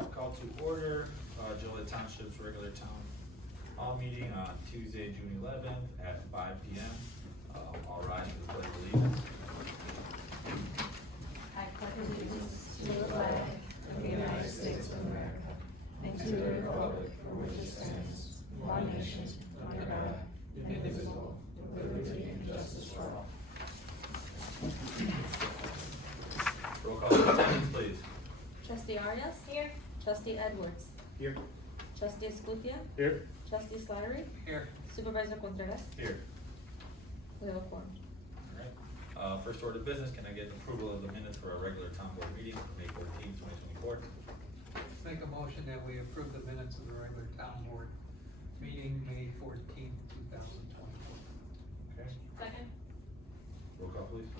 call to order, Joliet Township's regular town hall meeting on Tuesday, June 11th at 5 p.m. All rise for the pledge of allegiance. I pledge allegiance to the flag of the United States of America and to the republic for which it stands, one nation, under God, indivisible, with liberty and justice for all. Roll call for attendance, please. Trustee Arias? Here. Trustee Edwards? Here. Trustee Escutia? Here. Trustee Slattery? Here. Supervisor Contreras? Here. We have a quorum. All right. First order of business, can I get approval of the minutes for our regular town board meeting for May 14th, 2024? Make a motion that we approve the minutes of the regular town board meeting, May 14th, 2024. Okay. Second. Roll call, please.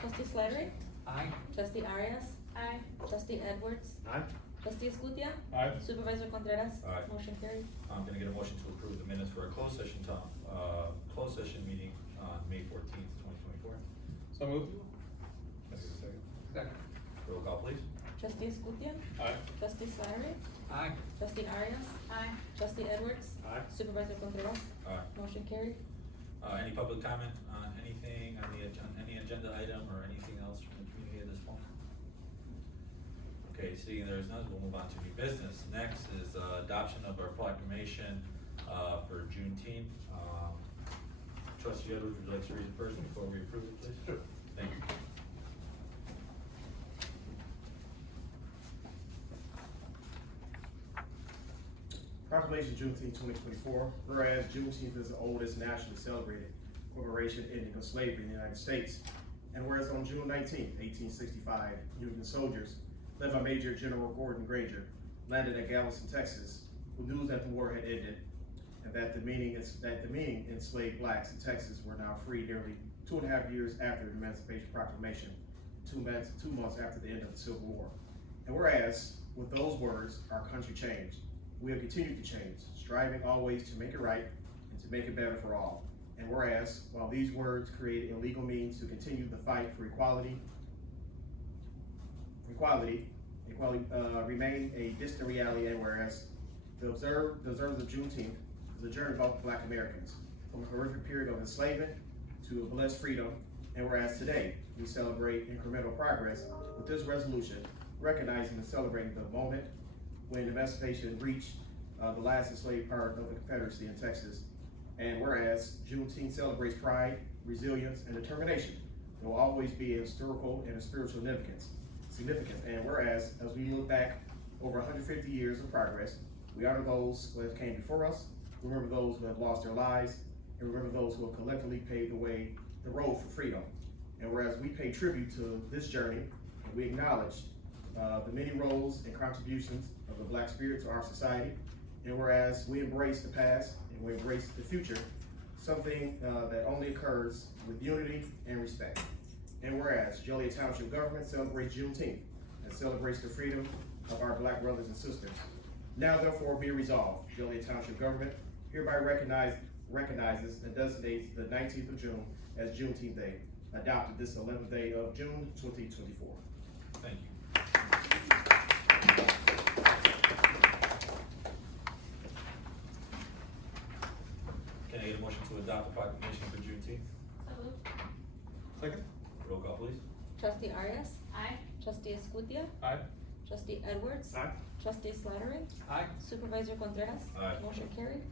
Trustee Slattery? Aye. Trustee Arias? Aye. Trustee Edwards? Aye. Trustee Escutia? Aye. Supervisor Contreras? Aye. Motion carried. I'm gonna get a motion to approve the minutes for our closed session meeting on May 14th, 2024. So moved. Can I get a second? Second. Roll call, please. Trustee Escutia? Aye. Trustee Slattery? Aye. Trustee Arias? Aye. Trustee Edwards? Aye. Supervisor Contreras? Aye. Motion carried. Any public comment on anything, on any agenda item or anything else from the community at this point? Okay, seeing there is none, we'll move on to new business. Next is adoption of our proclamation for Juneteenth. Trustee Edwards, would you like to read it first before we approve it, please? Sure. Thank you. Proclamation Juneteenth 2024. Whereas Juneteenth is the oldest nationally celebrated commemoration ending of slavery in the United States. And whereas on June 19, 1865, Union soldiers, led by Major General Gordon Granger, landed at Galveston, Texas, with news that the war had ended, and that the meaning enslaved blacks in Texas were now free nearly 2.5 years after the Emancipation Proclamation, 2 months after the end of the Civil War. And whereas, with those words, our country changed. We have continued to change, striving always to make it right and to make it better for all. And whereas, while these words create a legal means to continue the fight for equality remain a distant reality, and whereas the observance of Juneteenth is a journey about Black Americans from a horrific period of enslavement to a blessed freedom, and whereas today we celebrate incremental progress with this resolution, recognizing and celebrating the moment when emancipation reached the last enslaved part of the Confederacy in Texas. And whereas Juneteenth celebrates pride, resilience, and determination, there will always be a historical and a spiritual significance. And whereas, as we look back over 150 years of progress, we honor those who have came before us, remember those who have lost their lives, and remember those who have collectively paved the road for freedom. And whereas we pay tribute to this journey, and we acknowledge the many roles and contributions of the Black spirit to our society, and whereas we embrace the past and we embrace the future, something that only occurs with unity and respect. And whereas Joliet Township government celebrates Juneteenth and celebrates the freedom of our Black brothers and sisters. Now therefore be resolved, Joliet Township government hereby recognizes and designates the 19th of June as Juneteenth Day, adopted this 11th day of June 2024. Thank you. Can I get a motion to adopt the proclamation for Juneteenth? So moved. Second. Roll call, please. Trustee Arias? Aye. Trustee Escutia? Aye. Trustee Edwards? Aye. Trustee Slattery? Aye. Supervisor Contreras? Aye. Motion carried.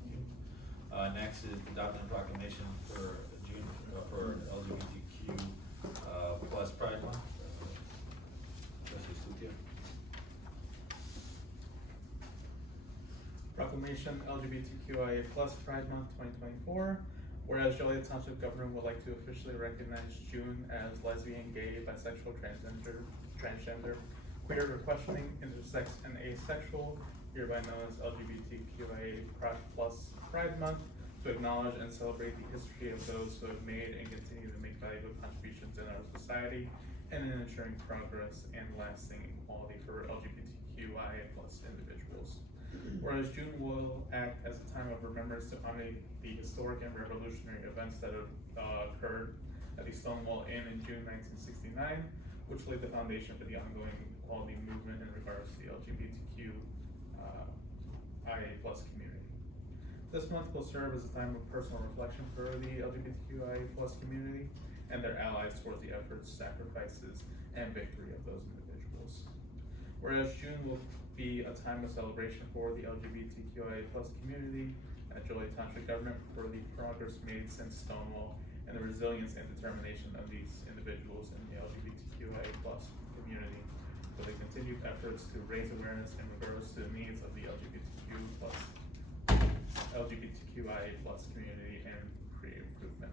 Thank you. Next is adopting a proclamation for June, for LGBTQ plus Pride Month. Trustee Stutia. Proclamation LGBTQIA+ Pride Month 2024. Whereas Joliet Township government would like to officially recognize June as lesbian, gay, bisexual, transgender, queer or questioning, intersex, and asexual, hereby known as LGBTQIA+ Pride Month, to acknowledge and celebrate the history of those who have made and continue to make valuable contributions in our society and in ensuring progress and lasting equality for LGBTQIA+ individuals. Whereas June will act as a time of remembrance to honor the historic and revolutionary events that have occurred at the Stonewall Inn in June 1969, which laid the foundation for the ongoing equality movement in regards to the LGBTQ IA plus community. This month will serve as a time of personal reflection for the LGBTQIA plus community and their allies towards the efforts, sacrifices, and victory of those individuals. Whereas June will be a time of celebration for the LGBTQIA plus community at Joliet Township government for the progress made since Stonewall and the resilience and determination of these individuals in the LGBTQIA plus community for the continued efforts to raise awareness in regards to the needs of the LGBTQIA plus community and create improvement.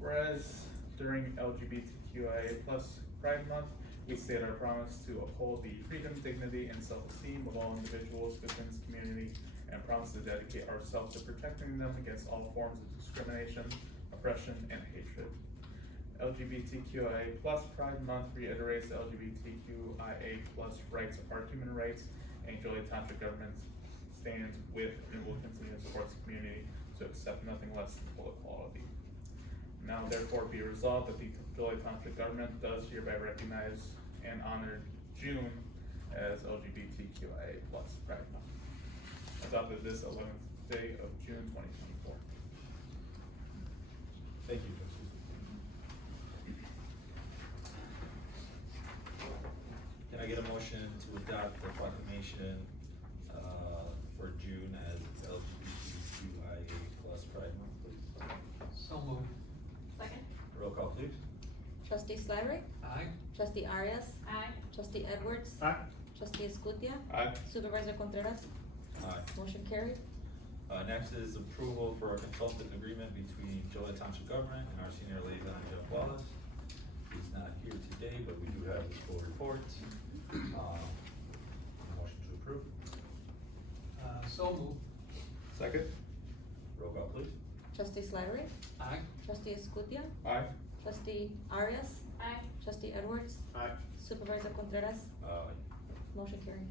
Whereas during LGBTQIA plus Pride Month, we state our promise to uphold the freedom, dignity, and self-esteem of all individuals within this community and promise to dedicate ourselves to protecting them against all forms of discrimination, oppression, and hatred. LGBTQIA plus Pride Month reiterates the LGBTQIA plus rights are human rights, and Joliet Township government stands with and will continue to support the community to accept nothing less than full equality. Now therefore be resolved that the Joliet Township government does hereby recognize and honor June as LGBTQIA plus Pride Month. Adopted this 11th day of June 2024. Thank you, trustees. Can I get a motion to adopt the proclamation, for June as LGBTQIA plus Pride Month, please? So moved. Second. Roll call, please. Trustee Slattery? Aye. Trustee Arias? Aye. Trustee Edwards? Aye. Trustee Escutia? Aye. Supervisor Contreras? Aye. Motion carried. Next is approval for a consultant agreement between Joliet Township government and our senior liaison, Jeff Wallace. He's not here today, but we do have his full report. Motion to approve. So moved. Second. Roll call, please. Trustee Slattery? Aye. Trustee Escutia? Aye. Trustee Arias? Aye. Trustee Edwards? Aye. Supervisor Contreras? Motion carried.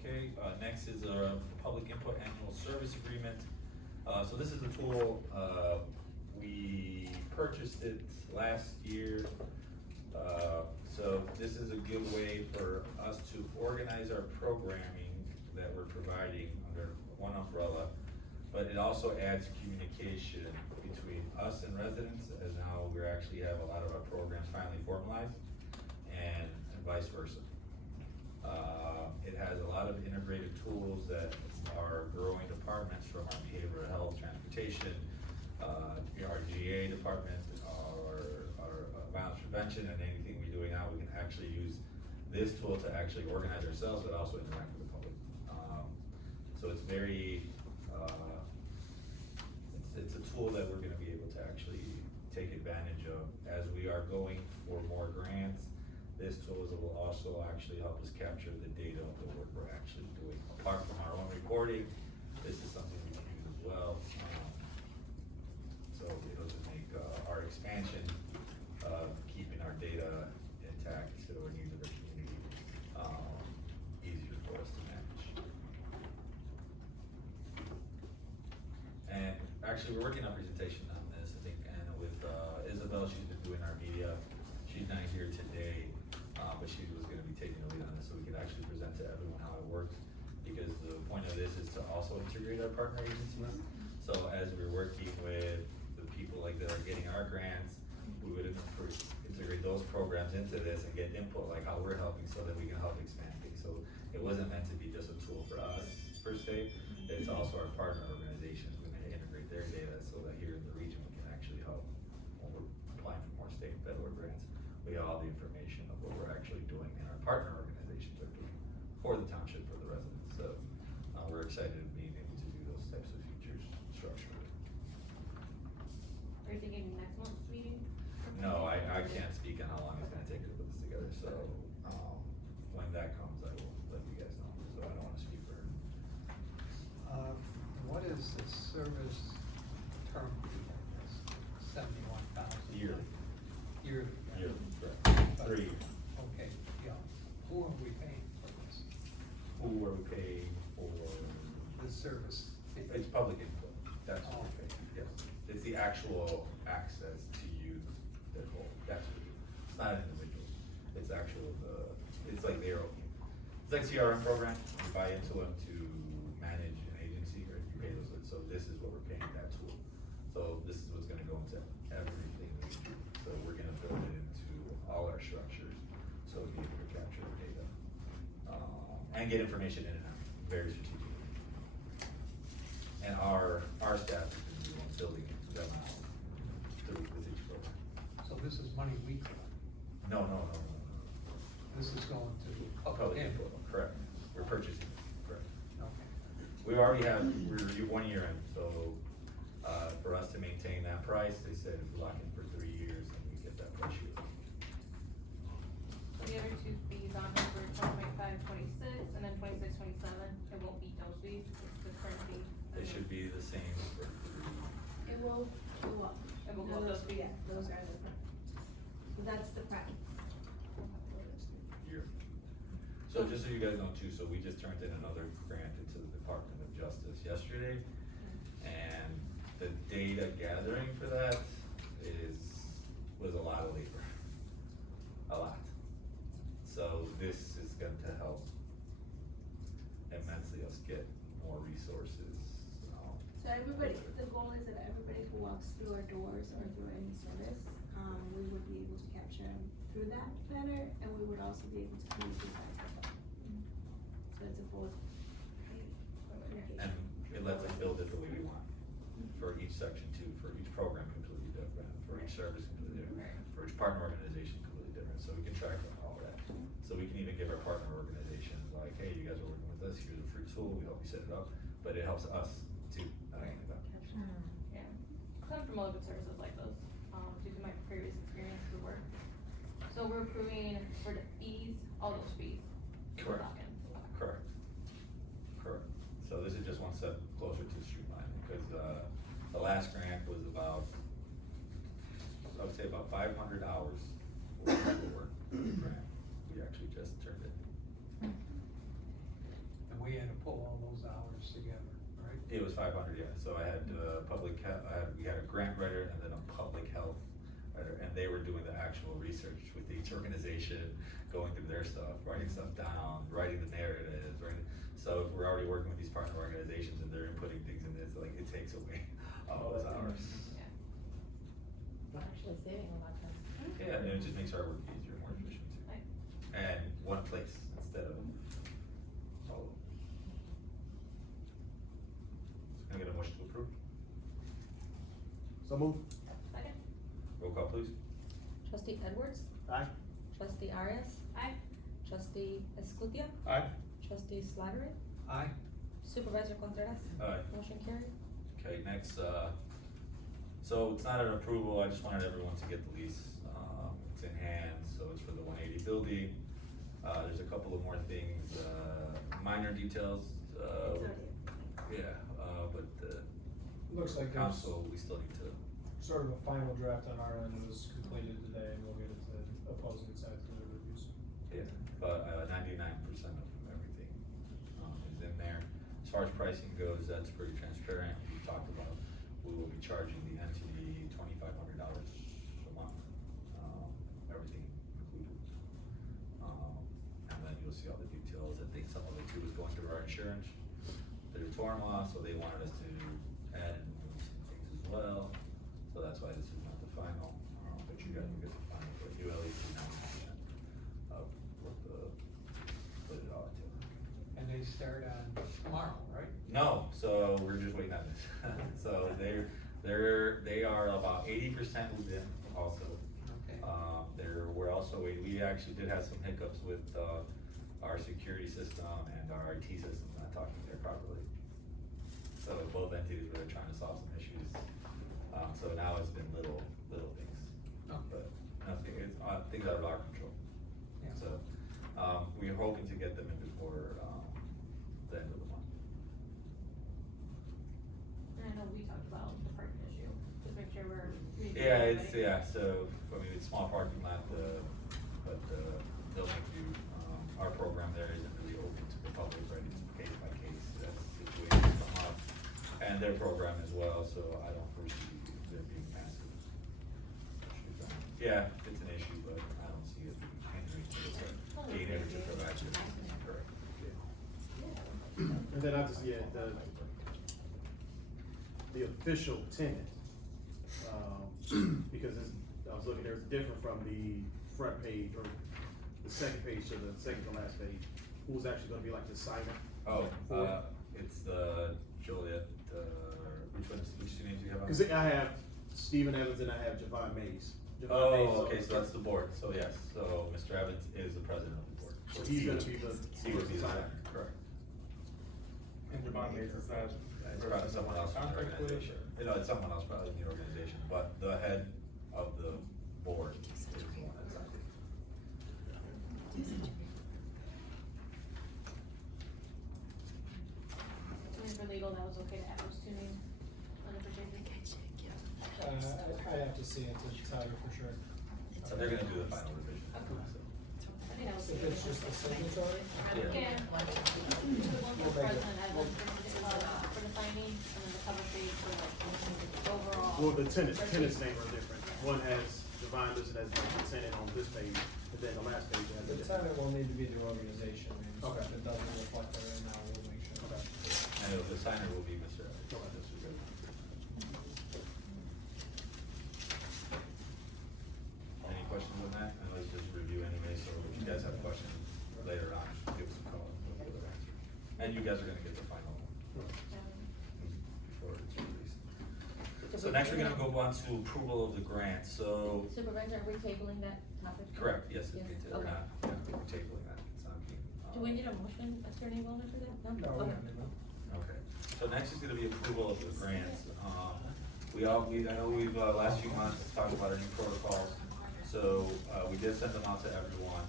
Okay, next is a public input annual service agreement. So this is a tool, we purchased it last year. So this is a good way for us to organize our programming that we're providing under one umbrella. But it also adds communication between us and residents, as now we actually have a lot of our programs finally formalized, and vice versa. It has a lot of integrated tools that our growing departments from our behavioral health, transportation, our GA department, our violence prevention, and anything we're doing now, we can actually use this tool to actually organize ourselves, but also interact with the public. So it's very, it's a tool that we're gonna be able to actually take advantage of as we are going for more grants. This tool will also actually help us capture the data of the work we're actually doing. Apart from our own reporting, this is something we can use as well. So it'll just make our expansion of keeping our data intact to our needs of our community easier for us to manage. And actually, we're working on a presentation on this, I think, and with Isabel, she's been doing our media. She's not here today. But she was gonna be taking the lead on this, so we could actually present to everyone how it works. Because the point of this is to also integrate our partner agencies. So as we're working with the people like that are getting our grants, we would integrate those programs into this and get input like how we're helping, so that we can help expand things. So it wasn't meant to be just a tool for us per se, it's also our partner organizations, we're gonna integrate their data so that here in the region, we can actually help when we're applying for more state and federal grants. We have all the information of what we're actually doing and our partner organizations are doing for the township, for the residents. So we're excited to being able to do those types of features structurally. Are you thinking next month's meeting? No, I can't speak on how long it's gonna take to put this together, so when that comes, I will let you guys know, so I don't wanna speak for her. What is the service term fee on this? $71,000? Yearly. Yearly. Yearly, correct. 3 years. Okay, yeah. Who are we paying for this? Who are we paying for? The service fee? It's public input, that's what we're paying, yes. It's the actual access to use the whole, that's what it is. It's not an individual, it's actual, it's like their, It's like CRM program, you buy into them to manage an agency, or you pay those, so this is what we're paying that tool. So this is what's gonna go into everything we do, so we're gonna build it into all our structures, so we can able to capture the data. And get information in and out, very strategic. And our staff has been building them out through with each program. So this is money we collect. No. This is going to Public public info, input. correct, we're purchasing, correct. Okay. We already have, we're 1 year in, so, for us to maintain that price, they said if we lock in for 3 years, then we get that price year. The other two fees on here for 2025-26 and then 26-27, it won't beat those fees, it's the current fee. They should be the same for It will go up. It will No, go up. Yeah, those are the, that's the price. year. So just so you guys know too, so we just turned in another grant into the Department of Justice yesterday. And the data gathering for that was a lot of labor. A lot. So this is going to help immensely us get more resources. So everybody, the goal is that everybody who walks through our doors or through any service, we would be able to capture them through that better, and we would also be able to communicate back with them. So it's a both. And it lets us build it the way we want. For each section too, for each program completely different, for each service completely different, for each partner organization completely different, so we can track all that. So we can even give our partner organizations like, hey, you guys are working with us, here's a free tool, we help you set it up, but it helps us too, not only them. Yeah, I'm familiar with services like those, due to my previous experience with work. So we're approving for the fees, all those fees. Correct. Lock in. Correct. So this is just one step closer to streamlining, because, the last grant was about, I would say about 500 hours worth of work, grant, we actually just turned it. And we had to pull all those hours together, right? It was 500, yeah, so I had, we had a grant writer and then a public health writer, and they were doing the actual research with each organization, going through their stuff, writing stuff down, writing the narratives, right? So if we're already working with these partner organizations and they're inputting things in this, like, it takes away all those hours. We're actually saving a lot of time. Yeah, and it just makes our work easier, more efficient too. Right. And one place instead of all of them. Can I get a motion to approve? So move. Second? Roll call, please. Trustee Edwards, Aye. trustee Arias, Aye. trustee Escutia, Aye. trustee Slattery, Aye. supervisor Contreras. Aye. Motion carried. Okay, next, so it's not an approval, I just wanted everyone to get the lease, it's in hand, so it's for the 180 building. There's a couple of more things, minor details, yeah, but the Looks like there's council, we still need to, sort of a final draft on our end was completed today, and we'll get it to opposing sides for their reviews. yeah, but 99% of everything, is in there. As far as pricing goes, that's pretty transparent, we talked about, we will be charging the entity $2,500 a month, everything included. And then you'll see all the details, I think some of it too is going through our insurance, through Torn Law, so they wanted us to add and move some things as well, so that's why this is not the final, but you guys will get the final, but you at least 90% of what put it all together. And they start on tomorrow, right? No, so we're just waiting on this. So they are about 80% moved in also. Okay. We're also waiting, we actually did have some hiccups with, our security system and our IT system not talking there properly. So both entities were trying to solve some issues. So now it's been little things. Okay. But nothing, it's, things out of our control. Yeah. So, we're hoping to get them in before, the end of the month. And I know we talked about the parking issue, just make sure we're. Yeah, it's, yeah, so, I mean, it's small parking lot, but, they'll make do, our program there isn't really open to the public, right, it's case by case, that's situations come up. And their program as well, so I don't foresee there being massive issues. Yeah, it's an issue, but I don't see it hindering to being able to provide services, correct. And then I just, yeah, the official tenant, because it's, I was looking, there's different from the front page or the second page to the second to last page. Who's actually gonna be like the signer? Oh, it's the Joliet, which two names do you have on? Cause I have Stephen Evans and I have Javon Mays. Javon Mays Oh, is- okay, so that's the board, so yes, so Mr. Evans is the president of the board. So he's gonna be the. He would be the signer, correct. And Javon Mays is that? It's probably someone else in the Contract with organization, you know, it's someone else probably in the organization, but the head of the board is the one that signs it. And for legal, that was okay to add those two names on the purchasing? I have to see it to tell you for sure. So they're gonna do the final revision, so. I think that was. If it's just the signatory? Yeah. The one for president, I was for the signing, and then the cover page for like overall. Well, the tenant's name are different. One has Javon listed as like the tenant on this page, and then the last page has a The different. tenant will need to be the organization name, so Okay. if it doesn't reflect that right now, we'll make sure. Okay. And the signer will be Mr. Evans. Okay. Any questions on that? And let's just review anyway, so if you guys have questions later on, just give us a call and we'll give an answer. And you guys are gonna get the final one before it's released. So next we're gonna go on to approval of the grant, so, Supervisor, are we tabling that topic? correct, yes, we're Yes, not, okay. we're tabling that, it's not being. Do we need a motion, Attorney Wellner, for that? No, we Okay. don't need one. Okay, so next is gonna be approval of the grants. I know we've, last few months, talked about our new protocols, so, we did send them out to everyone.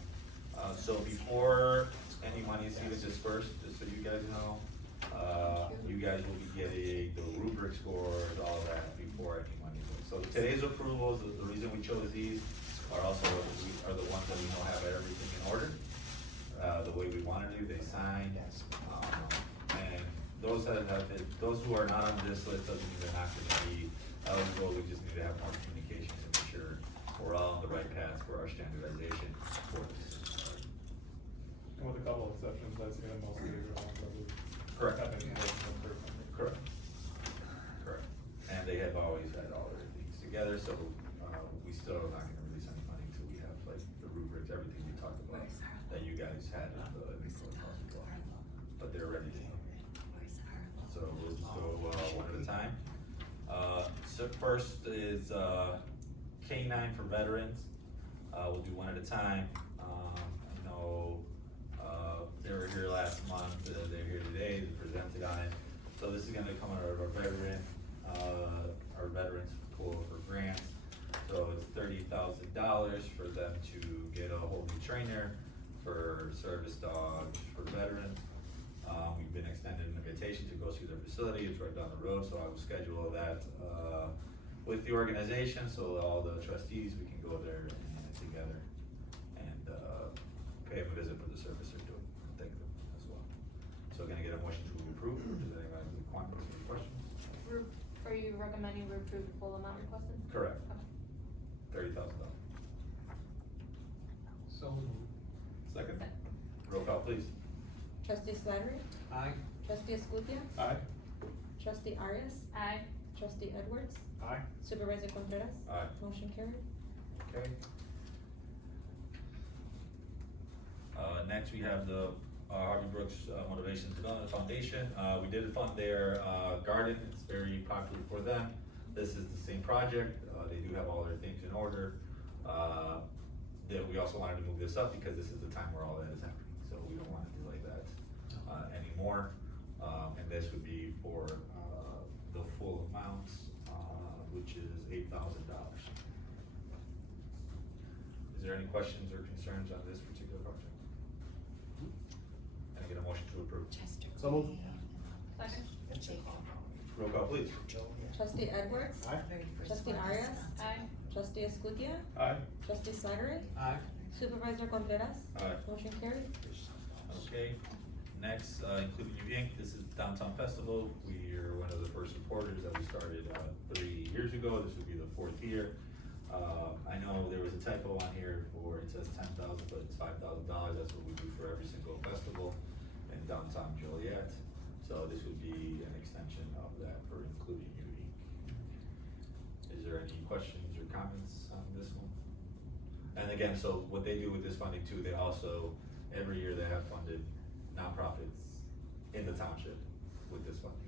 So before any money is even dispersed, just so you guys know, you guys will be getting the rubric scores, all of that before any money goes. So today's approvals, the reason we chose these are also, are the ones that we know have everything in order, the way we wanted to, they signed. And those that have been, those who are not on this list doesn't mean they're not gonna be eligible, we just need to have more communication to make sure we're all on the right path for our standardization for this. And with a couple of exceptions, that's gonna mostly be the ones that we. Correct. Have been working with for something. Correct. Correct. And they have always had all their things together, so, we still are not gonna release any money until we have like the rubrics, everything we talked about, that you guys had in the protocols as well. But they're ready to go. So we'll just go, one at a time. So first is, K-9 for veterans. We'll do one at a time. I know, they were here last month, they're here today, they presented on it. So this is gonna come out of our veterans pool for grants. So it's $30,000 for them to get a whole new trainer for service dogs for veterans. We've been extended an invitation to go see their facility, it's right down the road, so I will schedule that, with the organization, so all the trustees, we can go there and together and, pay them a visit for the service they're doing, thank them as well. So can I get a motion to approve, or does anyone have any questions? Are you recommending we approve the full amount requested? Correct, Okay. $30,000. So moved. Second, roll call please. Trustee Slattery? Aye. Trustee Escutia? Aye. Trustee Arias? Aye. Trustee Edwards? Aye. Supervisor Contreras? Aye. Motion carried. Okay. Next we have the Harvey Brooks Motivation Development Foundation. We did fund their garden, it's very popular for them. This is the same project, they do have all their things in order. Then we also wanted to move this up because this is the time where all that is happening, so we don't wanna delay that anymore. And this would be for the full amount, which is $8,000. Is there any questions or concerns on this particular project? Can I get a motion to approve? So moved. Second? Roll call please. Trustee Edwards? Aye. Trustee Arias? Aye. Trustee Escutia? Aye. Trustee Slattery? Aye. Supervisor Contreras? Aye. Motion carried. Okay, next, including you Inc., this is Downtown Festival. We are one of the first supporters that we started, 3 years ago. This would be the 4th year. I know there was a typo on here for, it says $10,000, but it's $5,000. That's what we do for every single festival in downtown Joliet. So this would be an extension of that for including Unique. Is there any questions or comments on this one? And again, so what they do with this funding too, they also, every year they have funded nonprofits in the township with this funding.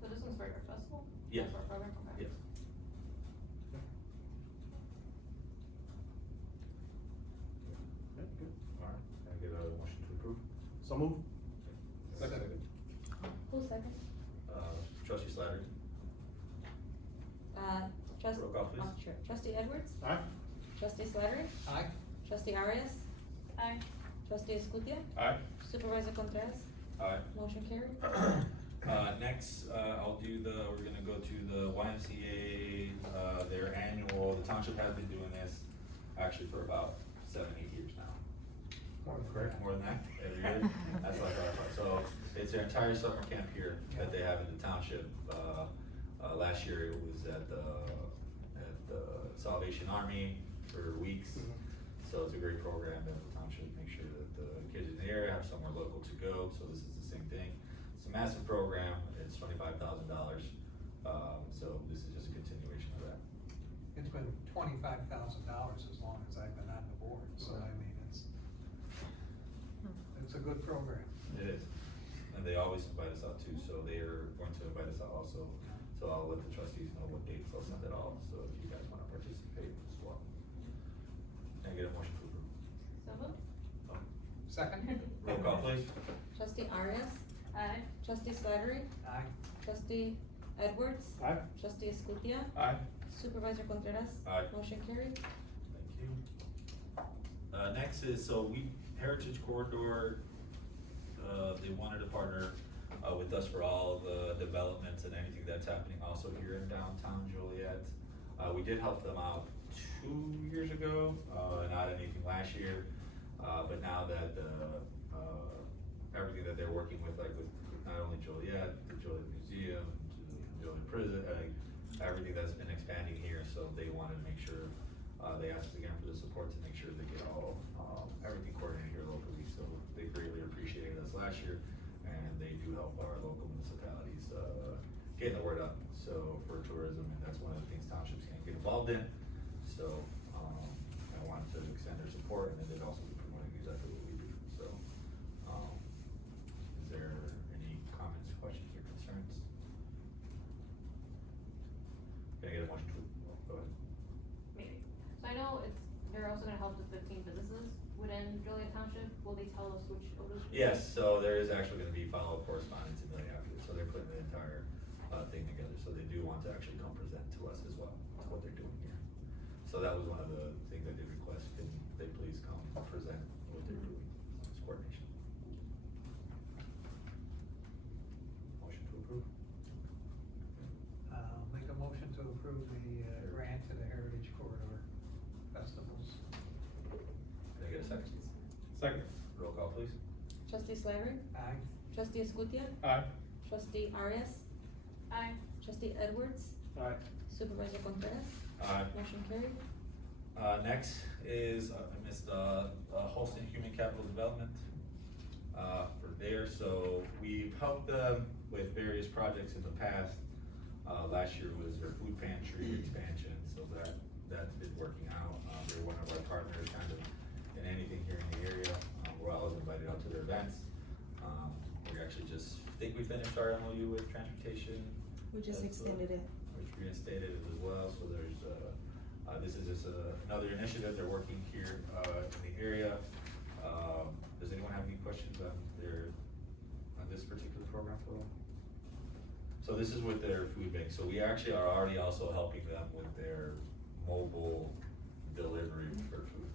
So this one's for your festival? Yes. For our program, okay. Yes. Okay, good. Alright, can I get a motion to approve? So move. Second. Who's second? Trustee Slattery, roll call please. Sure. Trustee Edwards? Aye. Trustee Slattery? Aye. Trustee Arias? Aye. Trustee Escutia? Aye. Supervisor Contreras? Aye. Motion carried. Next, we're gonna go to the YMCA, their annual, the township has been doing this actually for about 7, 8 years now. Correct, more than that, every year, that's like our, so it's their entire summer camp here that they have in the township. Last year it was at the Salvation Army for weeks. So it's a great program that the township makes sure that the kids in the area have somewhere local to go, so this is the same thing. It's a massive program, it's $25,000, so this is just a continuation of that. It's been $25,000 as long as I've been on the board, so I mean, it's a good program. It is, and they always invite us out too, so they are going to invite us out also. So I'll let the trustees know what dates they'll send it off, so if you guys wanna participate as well. Can I get a motion to approve? So moved? Second? Roll call please. Trustee Arias? Aye. Trustee Slattery? Aye. Trustee Edwards? Aye. Trustee Escutia? Aye. Supervisor Contreras? Aye. Motion carried. Thank you. Next is, so Heritage Corridor, they wanted to partner, with us for all the developments and anything that's happening also here in downtown Joliet. We did help them out 2 years ago, not anything last year, but now that, everything that they're working with, like with not only Joliet, the Joliet Museum, to Joliet Prison, everything that's been expanding here, so they wanted to make sure, they asked us again for the support to make sure they get all, everything coordinated here locally, so they greatly appreciated us last year, and they do help our local municipalities, getting the word out, so for tourism, and that's one of the things townships can get involved in, so, I wanted to extend their support, and then they'd also be promoting exactly what we do, so, is there any comments, questions, or concerns? Can I get a motion to, go ahead. Maybe. So I know they're also gonna help the 15 businesses within Joliet Township. Will they tell us which of those? Yes, so there is actually gonna be follow-up correspondence immediately after, so they're putting the entire, thing together, so they do want to actually come present to us as well, what they're doing here. So that was one of the things they did request, can they please come present what they're doing, this coordination. Motion to approve? Make a motion to approve the grant to the Heritage Corridor Festivals. Can I get a second? Second. Roll call please. Trustee Slattery? Aye. Trustee Escutia? Aye. Trustee Arias? Aye. Trustee Edwards? Aye. Supervisor Contreras? Aye. Motion carried. Next is, I missed, Holston Human Capital Development, for there, so we've helped them with various projects in the past. Last year was their food pantry expansion, so that's been working out. They're one of our partners kind of in anything here in the area. We're always invited out to their events. We actually just, think we finished our MOU with transportation. We just That's, extended it. Which reinstated it as well, so there's, this is just another initiative, they're working here, in the area. Does anyone have any questions on this particular program for them? So this is with their food bank, so we actually are already also helping them with their mobile delivery for food.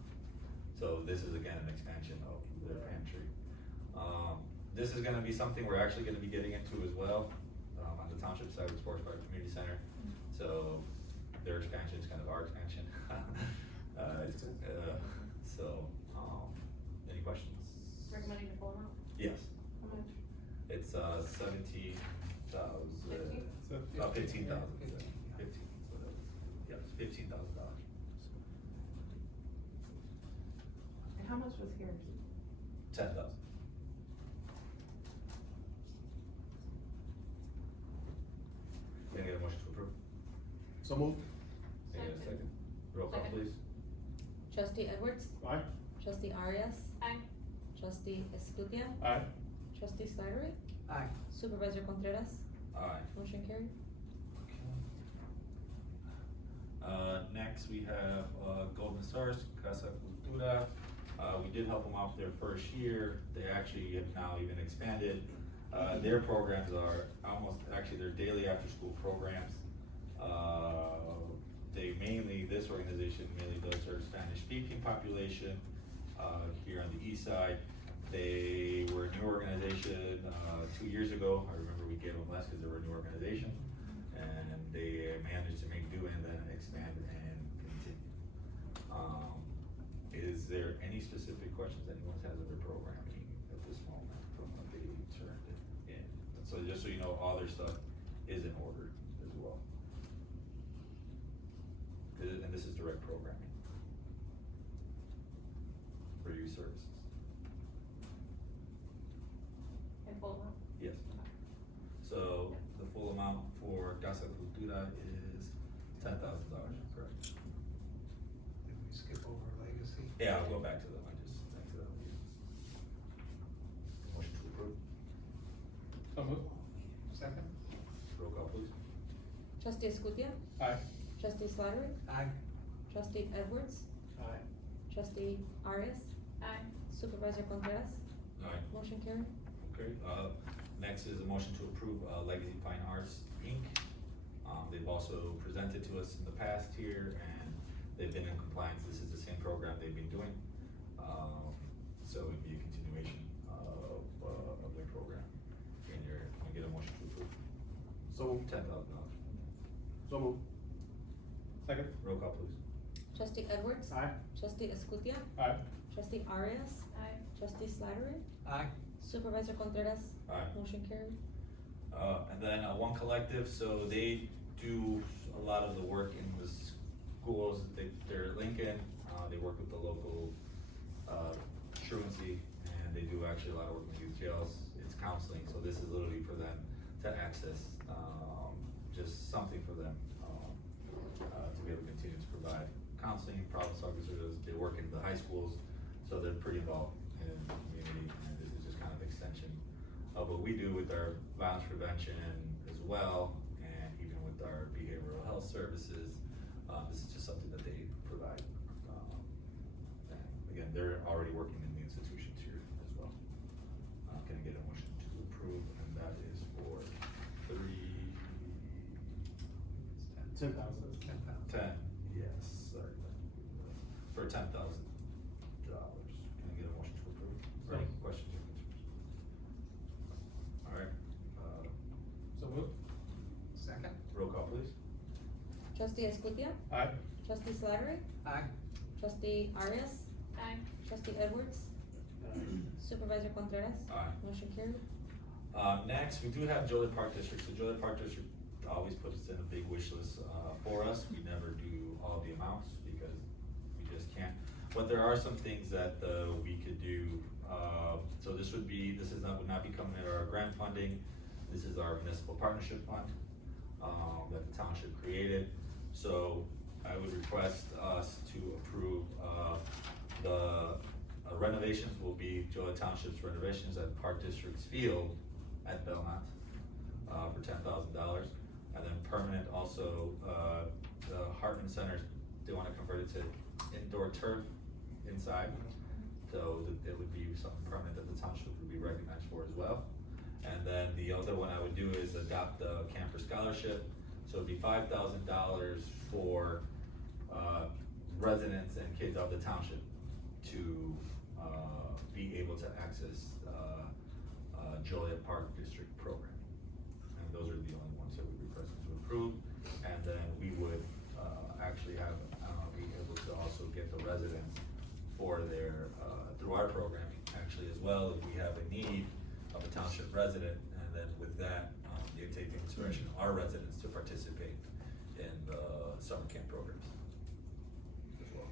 So this is again an expansion of their pantry. This is gonna be something we're actually gonna be getting into as well, on the township side with Sports Park Community Center. So their expansion is kind of our expansion. Any questions? Recommending the full amount? Yes, How much? it's 17,000. 15? 15,000. Yeah, 15, so that's, yes, $15,000. And how much was yours? 10,000. So moved. Can I get a second? Roll call, Second. please. Trustee Edwards, Aye. trustee Arias, Aye. trustee Escutia, Aye. trustee Slattery, Aye. supervisor Contreras, Aye. motion carried. Next we have, Golden Stars, Casa Cultura. We did help them out their first year. They actually have now even expanded. Their programs are almost, actually, they're daily after-school programs. This organization mainly does serve Spanish-speaking population, here on the east side. They were a new organization, 2 years ago. I remember we gave them less because they were a new organization. And they managed to make do and then expand and continue. Is there any specific questions anyone has of their programming at this moment from what they turned in? So just so you know, all their stuff is in order as well. And this is direct programming for youth services. And full amount? Yes. So the full amount for Casa Cultura is $10,000, correct? Did we skip over legacy? Yeah, I'll go back to them, I just, motion to approve, So moved. Second? roll call please. Trustee Escutia, Aye. trustee Slattery, Aye. trustee Edwards, Aye. trustee Arias, Aye. supervisor Contreras, Alright, motion carried. okay, next is a motion to approve, Legacy Fine Arts, Inc. They've also presented to us in the past here, and they've been in compliance, this is the same program they've been doing. So it'd be a continuation of their program. And can I get a motion to approve? So moved. $10,000, So moved. Second. roll call please. Trustee Edwards, Aye. trustee Escutia, Aye. trustee Arias, Aye. trustee Slattery, Aye. supervisor Contreras, Aye. motion carried. And then One Collective, so they do a lot of the work in the schools, they're Lincoln, they work with the local, truancy, and they do actually a lot of work in youth jails, it's counseling, so this is literally for them to access, just something for them, to be able to continue to provide counseling, problem solving services, they work in the high schools, so they're pretty involved in the community, and this is just kind of extension of what we do with our violence prevention as well, and even with our behavioral health services. This is just something that they provide. And again, they're already working in the institutions here as well. Can I get a motion to approve? And that is for $10,000. 10, yes, sorry. For $10,000. Can I get a motion to approve? Or any questions or concerns? Alright, So moved. Second? roll call please. Trustee Escutia, Aye. trustee Slattery, Aye. trustee Arias, Aye. trustee Edwards, supervisor Contreras, Aye. motion carried. Next, we do have Joliet Park District, so Joliet Park District always puts us in a big wish list, for us, we never do all the amounts, because we just can't. But there are some things that, we could do, so this would not be coming out of our grant funding, this is our municipal partnership fund, that the township created. So I would request us to approve, the renovations will be Joliet Township's renovations at Park District's field at Belmont, for $10,000. And then permanent also, the Hartman Center, they wanna convert it to indoor turf inside. So that it would be something permanent that the township would be recognized for as well. And then the other one I would do is adopt the camper scholarship. So it'd be $5,000 for, residents and kids of the township to, be able to access, Joliet Park District program. And those are the only ones that we requested to approve. And then we would, actually have, be able to also get the residents for their, through our program, actually as well, if we have a need of a township resident, and then with that, they take into consideration our residents to participate in the summer camp programs as well.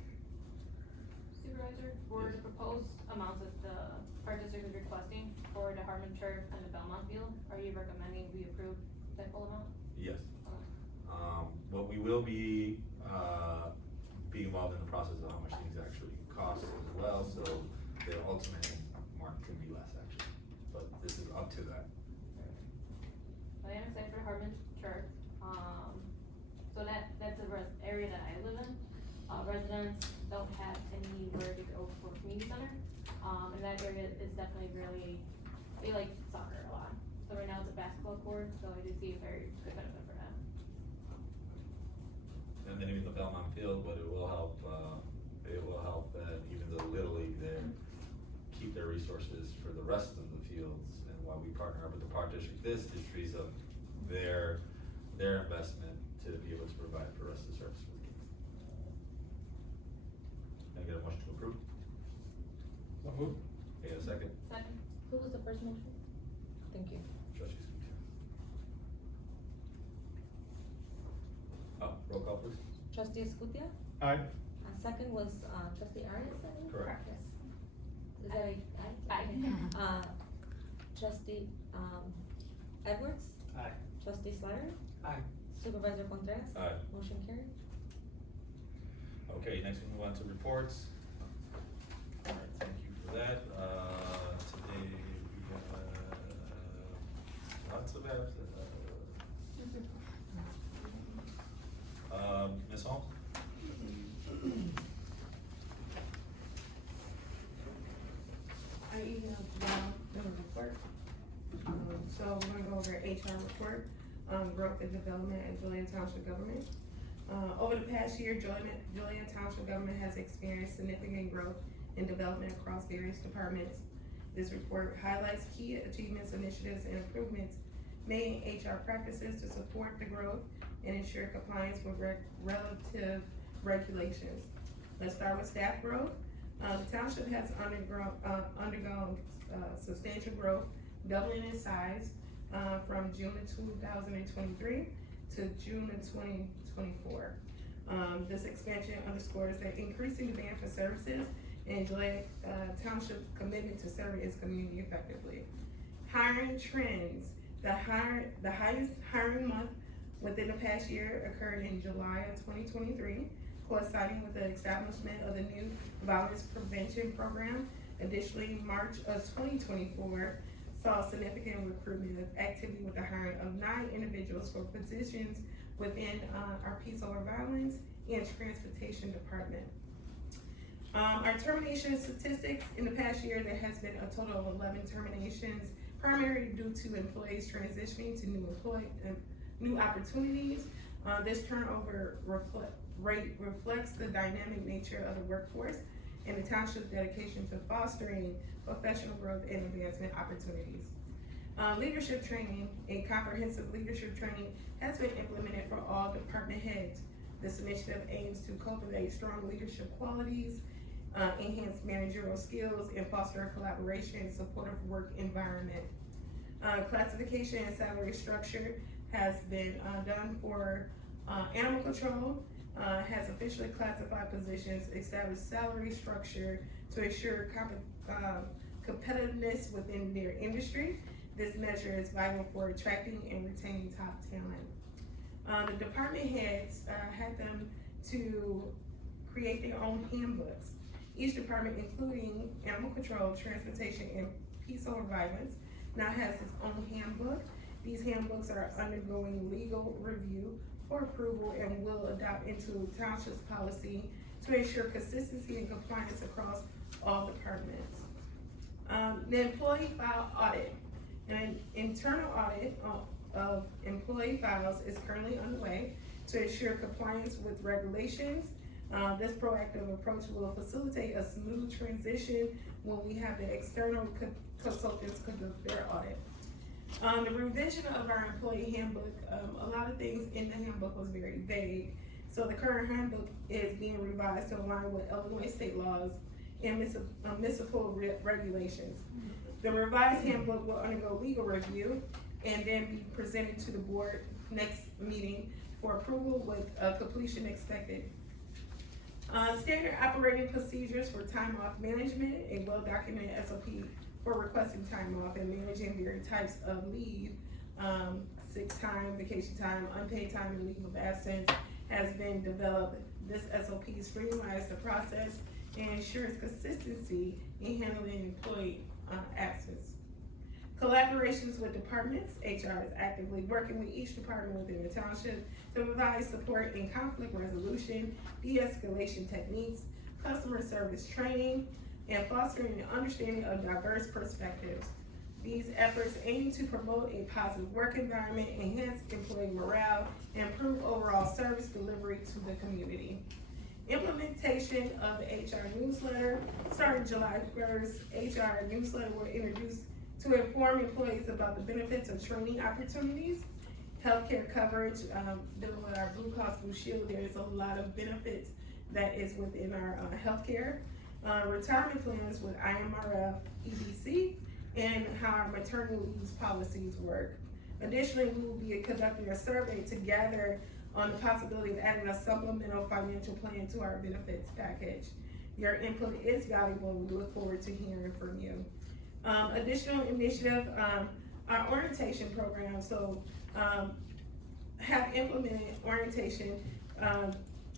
Supervisor, for the proposed amounts that the Park District is requesting for the Harmon Turf and the Belmont Field, are you recommending we approve that full amount? Yes. what we will be, being involved in the process of how much things actually cost as well, so the ultimate mark could be less actually, but this is up to that. But I am excited for Harmon Church, so that's a area that I live in. Residents don't have anywhere to go for community center, and that area is definitely really, they like soccer a lot. So right now it's a basketball court, so I do see a very good benefit for them. And then even the Belmont Field, but it will help that even the Little League there keep their resources for the rest of the fields, and while we partner up with the Park District, this frees up their investment to be able to provide for the rest of the service for the kids. Can I get a motion to approve? So moved. Can I get a second? Second. Who was the first motion? Thank you. Trustee Scoot. Roll call please. Trustee Scutia? Aye. Second was, trustee Arias, I think? Correct. Yes. Is that a, aye? Aye. Trustee, Edwards? Aye. Trustee Snyder? Aye. Supervisor Contreras? Aye. Motion carried. Okay, next we move on to reports. Alright, thank you for that. Today we have lots of apps. Ms. Holmes? I emailed Val the report. So we're gonna go over HR report, growth and development in Julian Township government. Over the past year, Julian Township government has experienced significant growth and development across various departments. This report highlights key achievements, initiatives, and improvements made in HR practices to support the growth and ensure compliance with relative regulations. Let's start with staff growth. The township has undergone substantial growth, doubling in size from June of 2023 to June of 2024. This expansion underscores the increasing demand for services and Gillette Township commitment to serving its community effectively. Hiring trends. The highest hiring month within the past year occurred in July of 2023, coinciding with the establishment of the new violence prevention program. Additionally, March of 2024 saw significant recruitment activity with the hiring of 9 individuals for positions within our peace over violence and transportation department. Our termination statistics in the past year, there has been a total of 11 terminations, primarily due to employees transitioning to new opportunities. This turnover rate reflects the dynamic nature of the workforce and the township's dedication to fostering professional growth and advancement opportunities. Leadership training, a comprehensive leadership training has been implemented for all department heads. This initiative aims to cultivate strong leadership qualities, enhance managerial skills, and foster a collaboration and supportive work environment. Classification and salary structure has been done for animal control, has officially classified positions, established salary structure to ensure competitiveness within their industry. This measure is vital for attracting and retaining top talent. The department heads had them to create their own handbooks. Each department, including animal control, transportation, and peace over violence, now has its own handbook. These handbooks are undergoing legal review for approval and will adopt into township's policy to ensure consistency and compliance across all departments. The employee file audit. An internal audit of employee files is currently underway to ensure compliance with regulations. This proactive approach will facilitate a smooth transition when we have the external consultants conduct their audit. The revision of our employee handbook, a lot of things in the handbook was very vague. So the current handbook is being revised to align with Illinois state laws and municipal regulations. The revised handbook will undergo legal review and then be presented to the board next meeting for approval with completion expected. Standard operating procedures for time off management, a well-documented SOP for requesting time off and managing various types of leave, sick time, vacation time, unpaid time, and leave of absence has been developed. This SOP streamlines the process and ensures consistency in handling employee absence. Collaborations with departments. HR is actively working with each department within the township to provide support in conflict resolution, de-escalation techniques, customer service training, and fostering an understanding of diverse perspectives. These efforts aim to promote a positive work environment, enhance employee morale, and improve overall service delivery to the community. Implementation of the HR newsletter. Starting July 1st, HR newsletter will introduce to inform employees about the benefits of training opportunities, healthcare coverage, dealing with our Blue Cross Blue Shield. There is a lot of benefits that is within our healthcare. Retirement plans with IMRF, EBC, and how our maternity leave policies work. Additionally, we will be conducting a survey to gather on the possibility of adding a supplemental financial plan to our benefits package. Your input is valuable, and we look forward to hearing from you. Additional initiative, our orientation program, have implemented orientation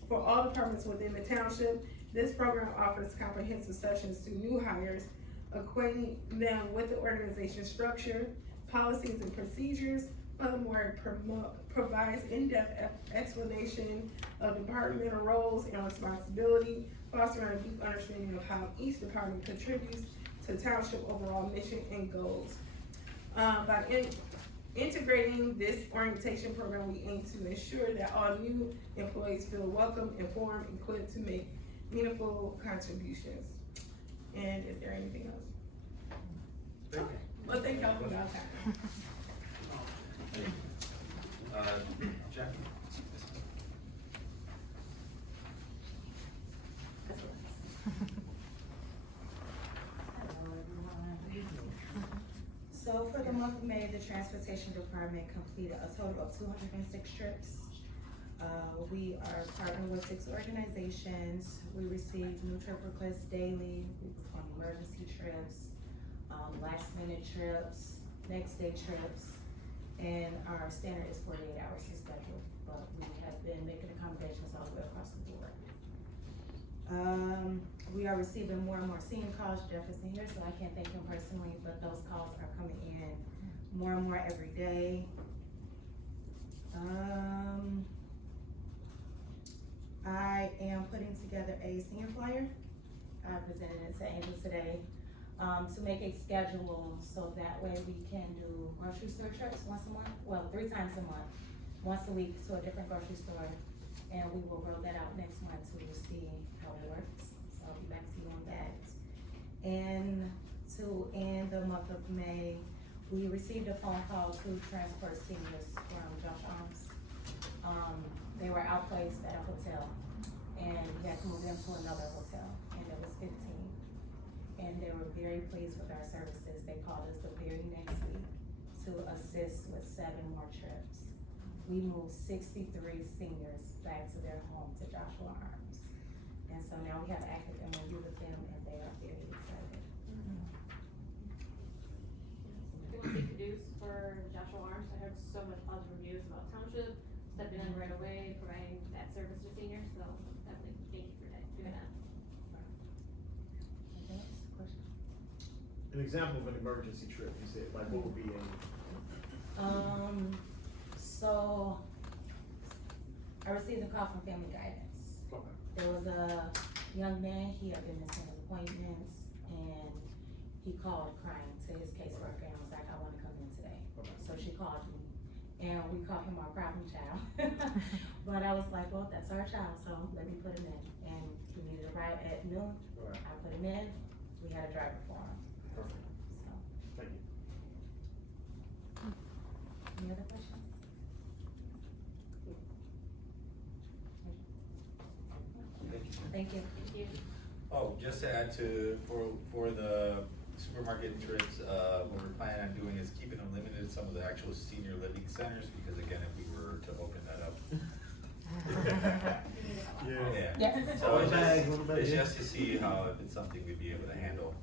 for all departments within the township. This program offers comprehensive sessions to new hires, acquainting them with the organization structure, policies and procedures. Furthermore, it provides in-depth explanation of departmental roles and responsibility, fostering a deep understanding of how each department contributes to township overall mission and goals. By integrating this orientation program, we aim to ensure that all new employees feel welcome, informed, and equipped to make meaningful contributions. And is there anything else? Okay. Well, thank y'all for your time. Jackie? So for the month of May, the transportation department completed a total of 206 trips. We are partnering with 6 organizations. We receive new trip requests daily. We perform emergency trips, last minute trips, next day trips, and our standard is 48 hours to schedule, but we have been making accommodations all the way across the board. We are receiving more and more senior calls. Jefferson here, so I can't thank him personally, but those calls are coming in more and more every day. I am putting together a senior flyer. I presented it to Angel today, to make a schedule so that way we can do grocery store trips once a month, well, 3 times a month, once a week to a different grocery store. And we will roll that out next month to see how it works. So I'll be back to you on that. And to end the month of May, we received a phone call to transport seniors from Josh Arms. They were outplaced at a hotel, and we had to move them to another hotel, and it was 15. And they were very pleased with our services. They called us the very next week to assist with 7 more trips. We moved 63 seniors back to their home to Joshua Arms. And so now we have active MOU with them, and they are very excited. What they produce for Joshua Arms, I heard so much positive reviews about Township, stepping in right away, providing that service to seniors, so definitely thank you for that, doing that. Anything else? Question? An example of an emergency trip, you said, like what would be a? So I received a call from Family Guidance. Okay. There was a young man, he had been missing his appointments, and he called crying to his caseworker and was like, I wanna come in today. Okay. So she called me, and we called him our problem child. But I was like, well, that's our child, so let me put him in. And he needed a ride at noon. Right. I put him in, we had a driver for him, Perfect, so. thank you. Any other questions? Thank you. Thank you. Oh, just to add to, for the supermarket trips, what we're planning on doing is keeping them limited to some of the actual senior living centers, because again, if we were to open that up. Yeah. Yes. So On the bag, on the bag, it's yeah. just to see how, if it's something we'd be able to handle.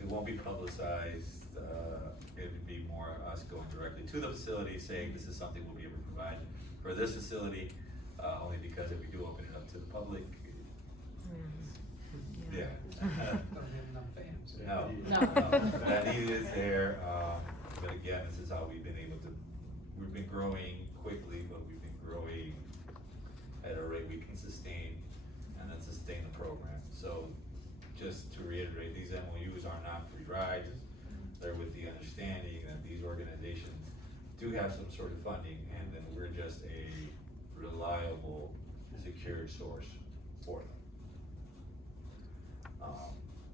It it won't be publicized, it would be more us going directly to the facility, saying this is something we'll be able to provide for this facility, only because if we do open it up to the public, yeah. Don't have enough fans. No, No. that need is there, but again, this is how we've been able to, we've been growing quickly, but we've been growing at a rate we can sustain, and then sustain the program. So, just to reiterate, these MOUs are not free rides, they're with the understanding that these organizations do have some sort of funding, and then we're just a reliable, secured source for them.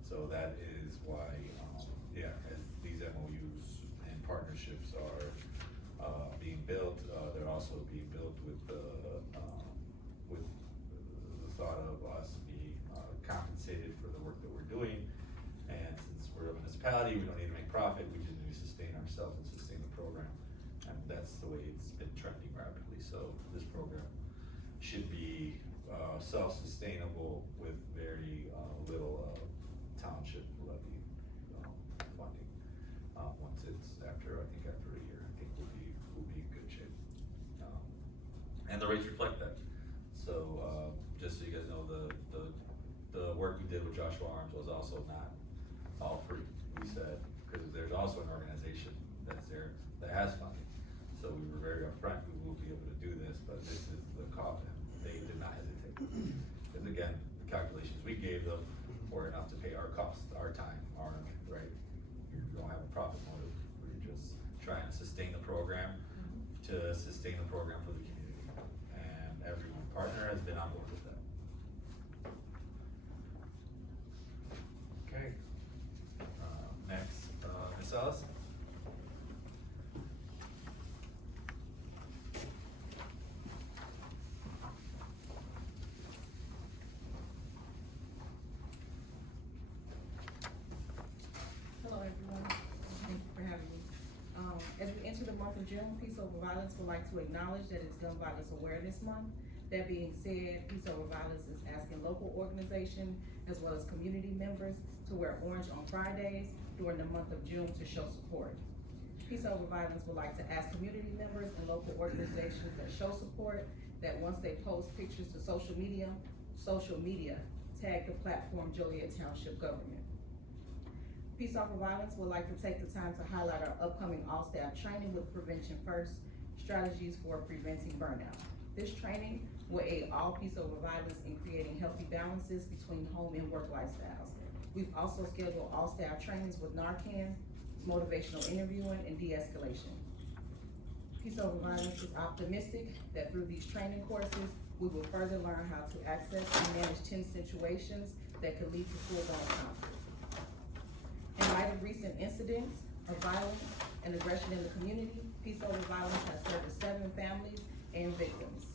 So that is why, yeah, as these MOUs and partnerships are, being built, they're also being built with the thought of us being, compensated for the work that we're doing. And since we're a municipality, we don't need to make profit, we just need to sustain ourselves and sustain the program. And that's the way it's been trending rapidly, so this program should be, self-sustainable with very, little, township levy, funding. Once it's after a year, I think we'll be in good shape. And the rates reflect that. So, just so you guys know, the work we did with Joshua Arms was also not all free. We said, because there's also an organization that's there that has funding. So we were very upfront, we will be able to do this, but this is the cost, and they did not hesitate. Because again, the calculations we gave them were enough to pay our costs, our time, right? You don't have a profit motive, we're just trying to sustain the program, for the community. And every partner has been on board with that. Okay. Next, Ms. Ellis? Hello, everyone. Thank you for having me. As we enter the month of June, Peace Over Violence would like to acknowledge that it's Gun Violence Awareness Month. That being said, Peace Over Violence is asking local organizations as well as community members to wear orange on Fridays during the month of June to show support. Peace Over Violence would like to ask community members and local organizations that show support that once they post pictures to social media, tag the platform Joliet Township Government. Peace Over Violence would like to take the time to highlight our upcoming all-staff training with Prevention First, Strategies for Preventing Burnout. This training will aid all Peace Over Violence in creating healthy balances between home and work lifestyles. We've also scheduled all-staff trainings with Narcan, motivational interviewing, and de-escalation. Peace Over Violence is optimistic that through these training courses, we will further learn how to access and manage tense situations that could lead to full-blown conflict. In light of recent incidents of violence and aggression in the community, Peace Over Violence has served 7 families and victims.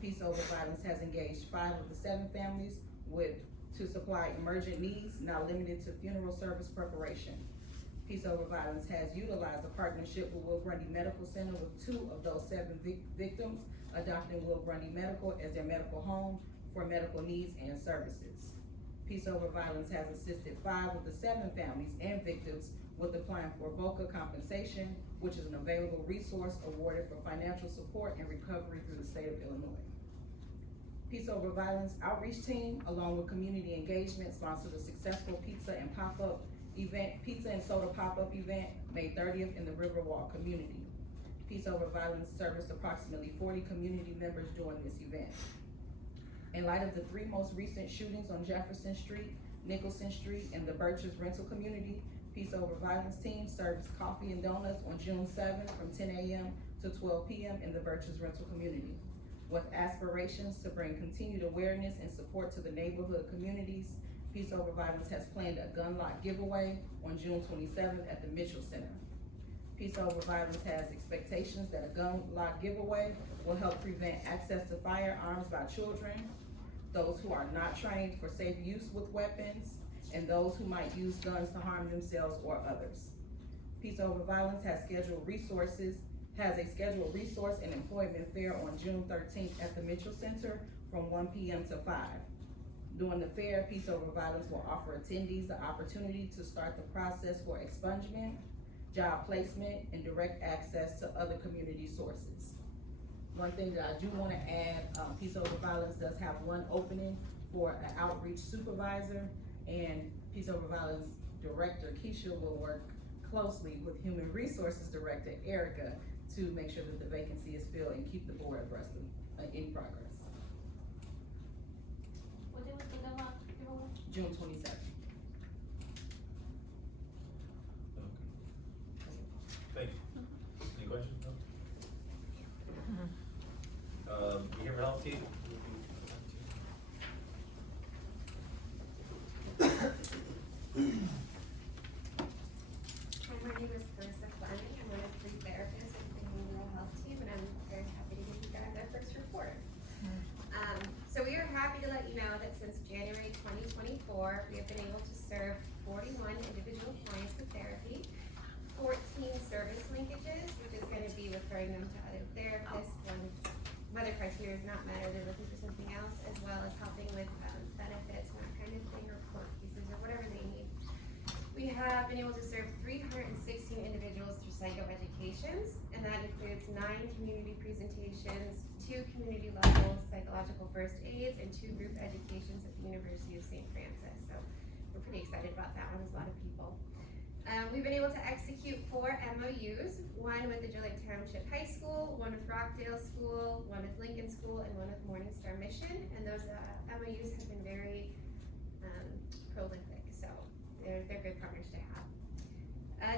Peace Over Violence has engaged 5 of the 7 families to supply emergent needs, not limited to funeral service preparation. Peace Over Violence has utilized a partnership with Will Grundy Medical Center with 2 of those 7 victims, adopting Will Grundy Medical as their medical home for medical needs and services. Peace Over Violence has assisted 5 of the 7 families and victims with applying for VOCA compensation, which is an available resource awarded for financial support and recovery through the state of Illinois. Peace Over Violence outreach team, along with community engagement, sponsored a successful pizza and soda pop-up event May 30th in the Riverwalk community. Peace Over Violence serviced approximately 40 community members during this event. In light of the 3 most recent shootings on Jefferson Street, Nicholson Street, and the Birches rental community, Peace Over Violence team serves coffee and donuts on June 7th from 10 a.m. to 12 p.m. in the Birches rental community. With aspirations to bring continued awareness and support to the neighborhood communities, Peace Over Violence has planned a gun lot giveaway on June 27th at the Mitchell Center. Peace Over Violence has expectations that a gun lot giveaway will help prevent access to firearms by children, those who are not trained for safe use with weapons, and those who might use guns to harm themselves or others. Peace Over Violence has a scheduled resource and employment fair on June 13th at the Mitchell Center from 1 p.m. to 5. During the fair, Peace Over Violence will offer attendees the opportunity to start the process for expungement, job placement, and direct access to other community sources. One thing that I do wanna add, Peace Over Violence does have one opening for an outreach supervisor, and Peace Over Violence Director Keisha will work closely with Human Resources Director Erica to make sure that the vacancy is filled and keep the board abreast of in progress. What day was the deadline? June 27th. Thank you. Any questions? No? Behavioral health team? Hi, my name is Carissa Fleming. I'm one of 3 therapists with the behavioral health team, and I'm very happy to give you guys our first report. So we are happy to let you know that since January 2024, we have been able to serve 41 individual clients with therapy, 14 service linkages, which is going to be referring them to other therapists once whether criteria is not met or they're looking for something else, as well as helping with benefits and that kind of thing, or court cases or whatever they need. We have been able to serve 316 individuals through psychoeducations, and that includes 9 community presentations, 2 community level psychological first aids, and 2 group educations at the University of St. Francis. So we're pretty excited about that one. There's a lot of people. We've been able to execute 4 MOUs, one with the Joliet Township High School, one with Rockdale School, one with Lincoln School, and one with Morningstar Mission. And those MOUs have been very prolific, so they're good partners to have.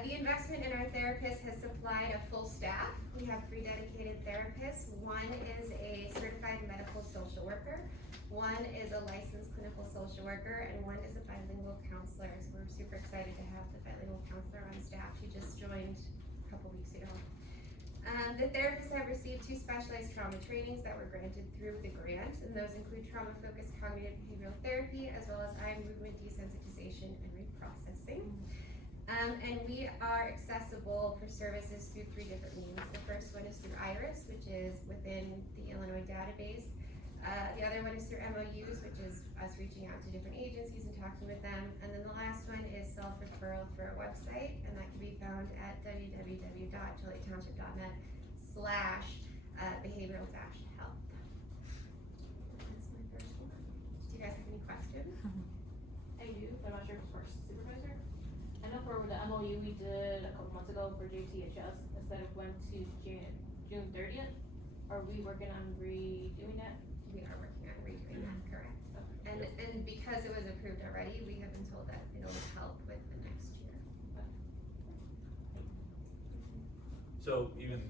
The investment in our therapists has supplied a full staff. We have 3 dedicated therapists. One is a certified medical social worker, one is a licensed clinical social worker, and one is a bilingual counselor. So we're super excited to have the bilingual counselor on staff. She just joined a couple weeks ago. The therapists have received 2 specialized trauma trainings that were granted through the grant, and those include trauma-focused cognitive behavioral therapy, as well as eye movement desensitization and reprocessing. And we are accessible for services through 3 different means. The first one is through IRIS, which is within the Illinois database. The other one is through MOUs, which is us reaching out to different agencies and talking with them. And then the last one is self-referral through our website, and that can be found at www.joliettownship.net/behavioral-health. That's my first one. Do you guys have any questions? I do, but I'm not sure if it's for supervisor. I know for the MOU we did a couple months ago for JTHS, instead of went to June 30th, are we working on redoing that? We are working on redoing that, correct. And because it was approved already, we have been told that it'll help with the next year. So even,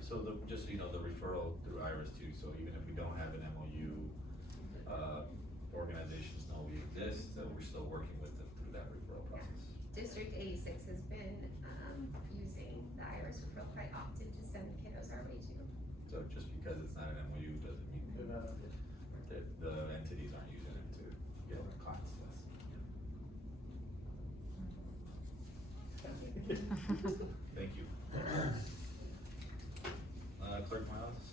so just so you know, the referral through IRIS too, so even if we don't have an MOU, organizations know we exist, we're still working with them through that referral process. District 86 has been using the IRIS referral quite often to send kiddos our way too. So just because it's not an MOU doesn't mean that the entities aren't using it to get clients to us. Thank you. Clerk Miles?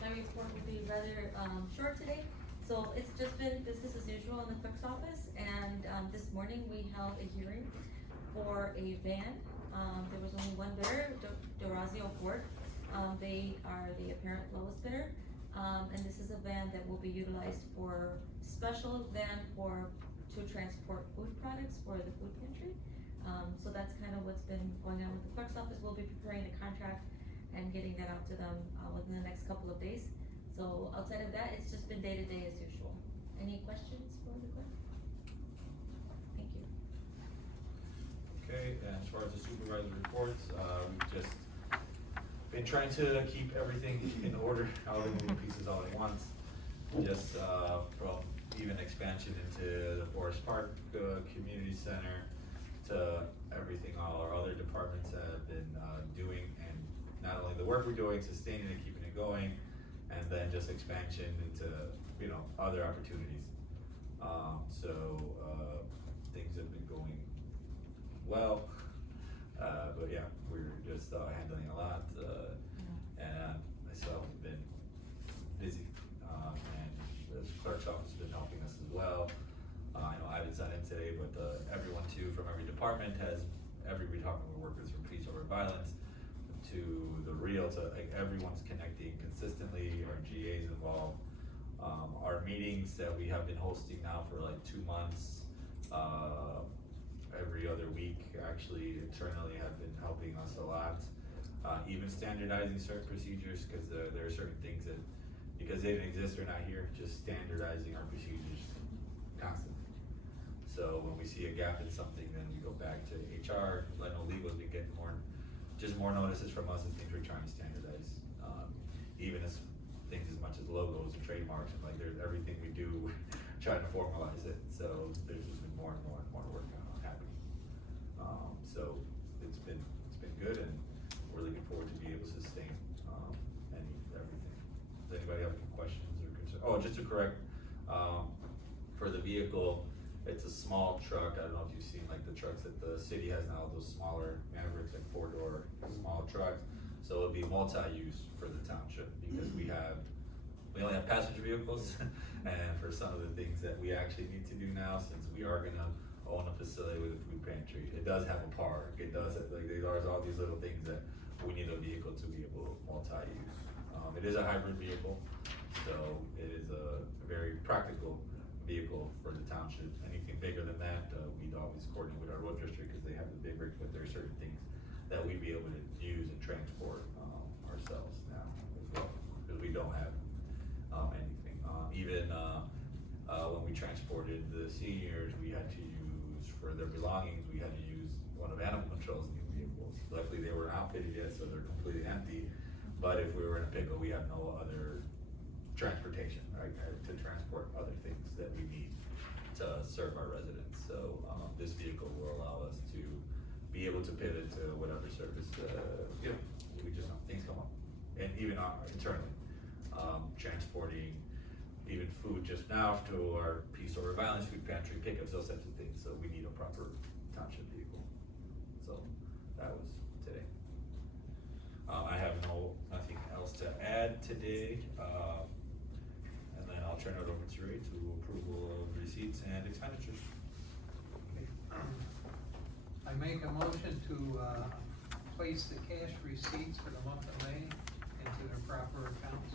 My report will be rather short today. So it's just been business as usual in the clerk's office, and this morning we held a hearing for a van. There was only one bidder, Dorazio Ford. They are the apparent lowest bidder, and this is a van that will be utilized for special van to transport food products for the food pantry. So that's kind of what's been going on with the clerk's office. We'll be preparing a contract and getting that out to them within the next couple of days. So outside of that, it's just been day to day as usual. Any questions for the clerk? Thank you. Okay, and as far as the supervisor reports, we've just been trying to keep everything in order, all the moving pieces all at once. Just from even expansion into the Forest Park Community Center to everything all our other departments have been doing, and not only the work we're doing, sustaining it, keeping it going, and then just expansion into, other opportunities. So things have been going well. But yeah, we're just, handling a lot, and myself have been busy, and the clerk's office has been helping us as well. I know I haven't signed in today, but, everyone too, from every department every department we work with, from peace over violence to the real, to like everyone's connecting consistently, our GA's involved. Our meetings that we have been hosting now for like 2 months, every other week, actually internally have been helping us a lot. Even standardizing certain procedures, cause there are certain things that, because they didn't exist, they're not here, just standardizing our procedures constantly. So when we see a gap in something, then we go back to HR. I know legal's been getting more notices from us as things we're trying to standardize. Even as things as much as logos and trademarks, and like there's everything we do, we're trying to formalize it. So there's just been more and more work happening. So it's been good, and we're looking forward to be able to sustain everything. Does anybody have any questions or concerns? Oh, just to correct, for the vehicle, it's a small truck. I don't know if you've seen like the trucks that the city has now, those smaller Mavericks, like 4-door small trucks. So it'll be multi-use for the township, because we only have passenger vehicles, and for some of the things that we actually need to do now, since we are gonna own a facility with a food pantry, it does have a park, it does have, like, there's all these little things that we need a vehicle to be able to multi-use. It is a hybrid vehicle, so it is a very practical vehicle for the township. Anything bigger than that, we'd always coordinate with our road district, because they have the big rig, but there are certain things that we'd be able to use and transport ourselves now as well, because we don't have anything. Even when we transported the seniors, we had to use, for their belongings, we had to use one of Animal Control's new vehicles. Luckily, they weren't outfitted yet, so they're completely empty. But if we were in a pickle, we have no other transportation, right, to transport other things that we need to serve our residents. So this vehicle will allow us to be able to pivot to whatever service, we just know things come up. And even internally, transporting even food just now to our peace over violence food pantry pickups, those types of things. So we need a proper township vehicle. So that was today. I have nothing else to add today. And then I'll turn it over to Ray to approval of receipts and expenditures. I make a motion to, place the cash receipts for the month of May into their proper accounts.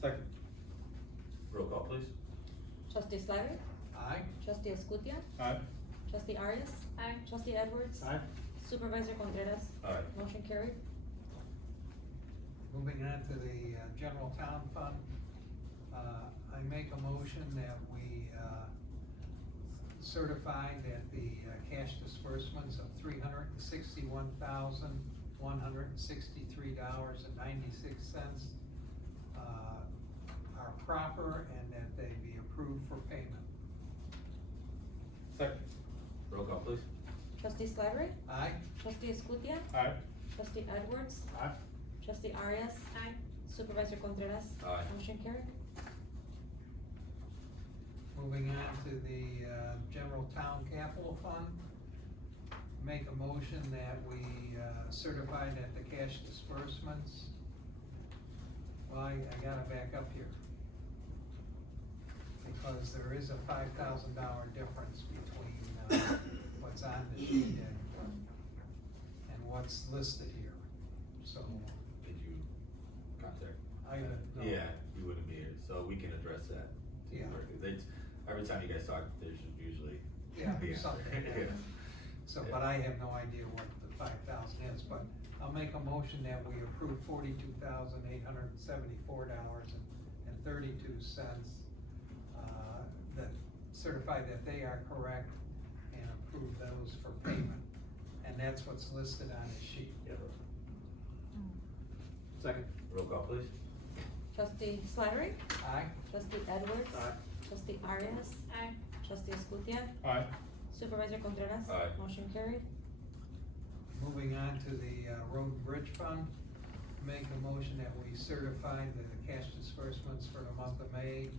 Second. Roll call, please. Trustee Slattery? Aye. Trustee Escutia? Aye. Trustee Arias? Aye. Trustee Edwards? Aye. Supervisor Contreras? Aye. Motion carried. Moving on to the, general town fund, I make a motion that we, certify that the, cash disbursements of $361,163.96, are proper, and that they be approved for payment. Second. Roll call, please. Trustee Slattery? Aye. Trustee Escutia? Aye. Trustee Edwards? Aye. Trustee Arias? Aye. Supervisor Contreras? Aye. Motion carried. Moving on to the, general town capital fund, make a motion that we, certify that the cash disbursements, well, I gotta back up here, because there is a $5,000 difference between, what's on the sheet and what's listed here, so. Did you contact? I would know. Yeah, we wouldn't be here, so we can address that. Yeah. Every time you guys talk, there's usually. Yeah, the answer. something, yeah. So, Yeah. but I have no idea what the 5,000 is, but I'll make a motion that we approve $42,874.32, that certify that they are correct, and approve those for payment, and that's what's listed on the sheet. Yep. Second. Roll call, please. Trustee Slattery? Aye. Trustee Edwards? Aye. Trustee Arias? Aye. Trustee Escutia? Aye. Supervisor Contreras? Aye. Motion carried. Moving on to the, road and bridge fund, make a motion that we certify the cash disbursements for the month of May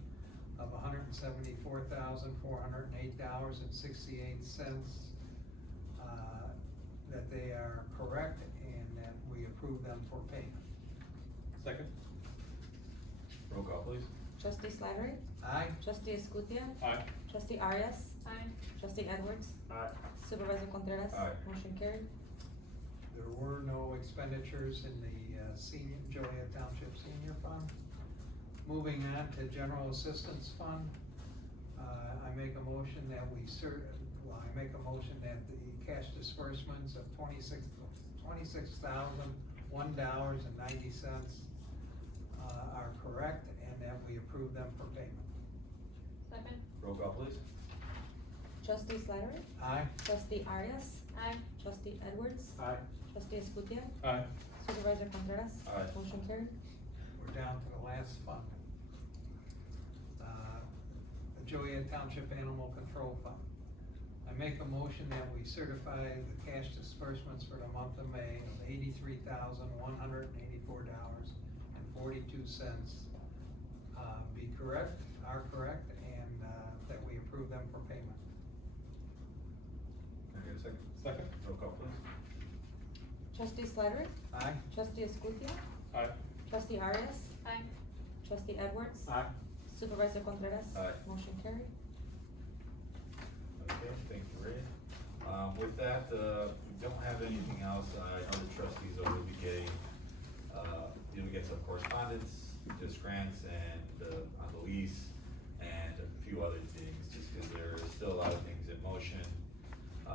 of $174,408.68, that they are correct and that we approve them for payment. Second? Roll call, please. Trustee Slattery? Aye? Trustee Escutia? Aye. Trustee Arias? Aye. Trustee Edwards? Aye. Supervisor Contreras? Aye. Motion carried. There were no expenditures in the Joliet Township Senior Fund. Moving on to General Assistance Fund, I make a motion that the cash disbursements of $26,001.90 are correct and that we approve them for payment. Second? Roll call, please. Trustee Slattery? Aye? Trustee Arias? Aye. Trustee Edwards? Aye. Trustee Escutia? Aye. Supervisor Contreras? Aye. Motion carried. We're down to the last fund. The Joliet Township Animal Control Fund. I make a motion that we certify the cash disbursements for the month of May of $83,184.42 are correct, and that we approve them for payment. Can I get a second? Second? Roll call, please. Trustee Slattery? Aye? Trustee Escutia? Aye. Trustee Arias? Aye. Trustee Edwards? Aye. Supervisor Contreras? Aye. Motion carried. Okay, thank you, Ray. With that, we don't have anything else. I know the trustees will be getting, we get some correspondence, just grants and, on the lease and a few other things, just because there is still a lot of things in motion. At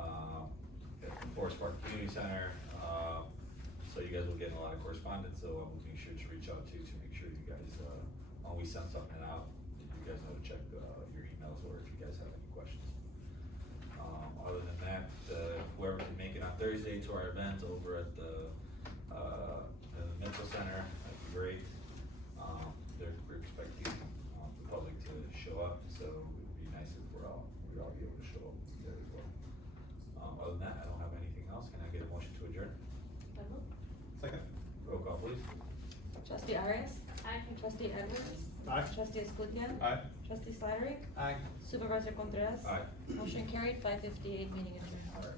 the Forest Park Community Center, so you guys will get a lot of correspondence, so I'm making sure to reach out to make sure you guys, when we send something out, you guys know to check, your emails or if you guys have any questions. Other than that, whoever can make it on Thursday to our event over at the Mental Center, that'd be great. We're expecting, the public to show up, so it would be nice if we'd all be able to show up there as well. Other than that, I don't have anything else. Can I get a motion to adjourn? So moved. Second? Roll call, please. Trustee Arias? Aye. Trustee Edwards? Aye. Trustee Escutia? Aye. Trustee Slattery? Aye? Supervisor Contreras? Aye. Motion carried, 5:58, meeting adjourned. All right.